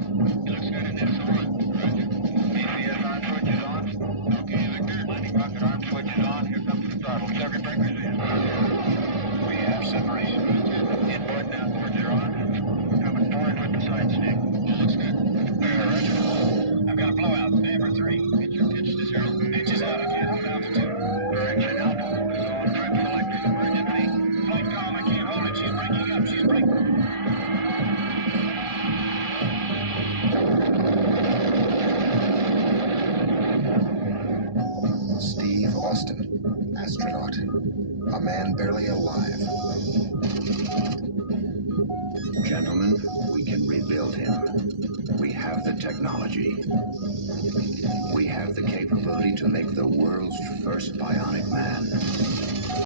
It looks good in there, so on. Roger. BCS arm switch is on. Okay, Victor. Landing rocket arm switch is on. Here comes the throttle. Circuit breakers in. We have separation. Inboard and outboard, they're on. Coming forward with the side stick. All looks good. Roger. I've got a blowout. Number 3. Get your pitch to 0. Pitch is out. I can't hold altitude. Correction. Altitude is on. Triple electric emergency. Flight calm. I can't hold it. She's breaking up. She's breaking. Steve Austin, astronaut. A man barely alive. Gentlemen, we can rebuild him. We have the technology. We have the capability to make the world's first bionic man.